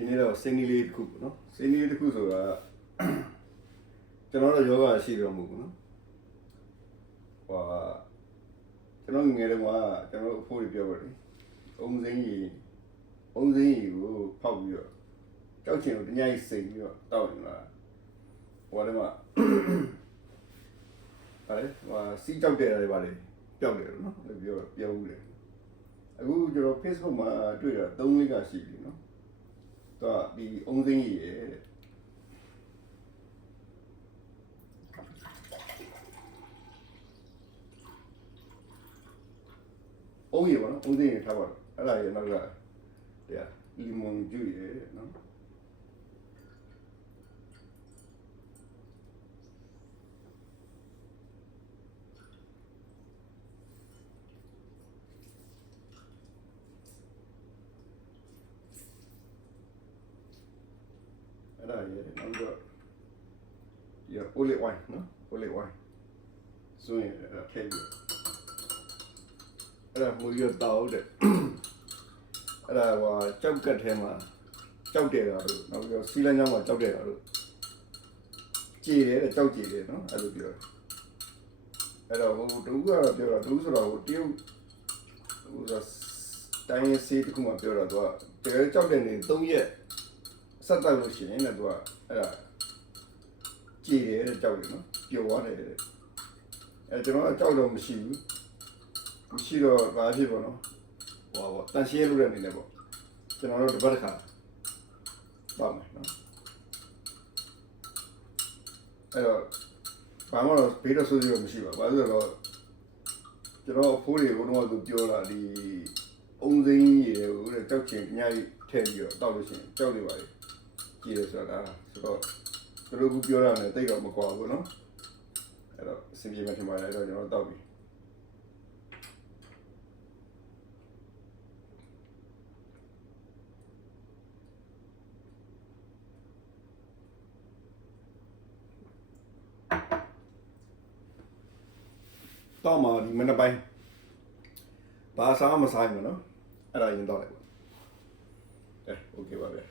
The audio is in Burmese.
ဒီနေ့တော့စင်းနီလေးတစ်ခုပေါ့နော်စင်းနီလေးတစ်ခုဆိုတာကျွန်တော်တို့ယောဂရှိတော့မဟုတ်ဘူးနော်ဟိုကျွန်တော်ငယ်တုန်းကကျွန်တော်အဖိုးတွေပြောပါတယ်အုံစိမ်းကြီးကိုဖောက်ပြီးတော့ကြောက်ချင်ကိုတညကြီးစိန်ပြီးတော့တောက်နေတာဟိုလည်းမဟာလေဟိုစီးကြောက်တဲ့နေပါလေပျောက်တယ်နော်ပြောဦးတယ်အခုကျွန်တော် Facebook မှာတွေ့တာ3လကရှိပြီနော်တော့ဒီအုံစိမ်းကြီးရဲ့အုံးရပါနော်အုံစိမ်းရထားပါတော့အဲ့ဒါရနောက်ကတရားလီမွန်ဂျူးရနော်အဲ့ဒါရနောက်တော့ရအိုလီဝိုင်းနော်အိုလီဝိုင်းဆိုရင်အဲ့ထည့်ပြီးအဲ့ဒါမူရတောက်တဲ့အဲ့ဒါဟိုကြောက်ကတ်ထဲမှာကြောက်တယ်တာလို့နောက်ပြီးတော့စီလန်းချောင်းမှာကြောက်တယ်တာလို့ကြည်တယ်ကြောက်ကြည်တယ်နော်အဲ့လိုပြောတယ်အဲ့တော့ဟိုတူကတော့ပြောတာတူဆိုတော့ဟိုတရုတ်ဟိုတိုင်းစီတခုမှပြောတော့သူကတကယ်ကြောက်တဲ့နေ3ရက်ဆက်တောက်လို့ရှိရင်လည်းသူကအဲ့ဒါကြည်တယ်ကြောက်တယ်နော်ပျော်သွားတယ်အဲ့ကျွန်တော်ကကြောက်တော့မရှိတော့ဘာဖြစ်ပေါ့နော်ဟိုတန်ရှင်းလို့တဲ့အနေနဲ့ပေါ့ကျွန်တော်တို့တစ်ပတ်တစ်ခါပေါ့မယ်နော်အဲ့တော့ဘာမှတော့ဘေးတော့ဆိုးစီမရှိပါဘူးဘာလို့လဲဆိုတော့ကျွန်တော်အဖိုးတွေဘုံတော့သူပြောတာဒီအုံစိမ်းရည်တွေကိုတဲ့ကြောက်ချင်ညကြီးထည့်ပြီးတော့တောက်လို့ရှိရင်ကြောက်နေပါလေကြည့်ရဆိုတာဆိုတော့သူတို့ကပြောတာနဲ့တိတ်တော့မကွာဘူးနော်အဲ့တော့အစီအပြေမှထင်ပါတယ်အဲ့တော့ကျွန်တော်တောက်ပြီတော့မှဒီမနေ့ပိုင်းဘာစားမဆိုင်ဘူးနော်အဲ့ဒါရင်တော့လိုက်ပါโอเคပါပဲ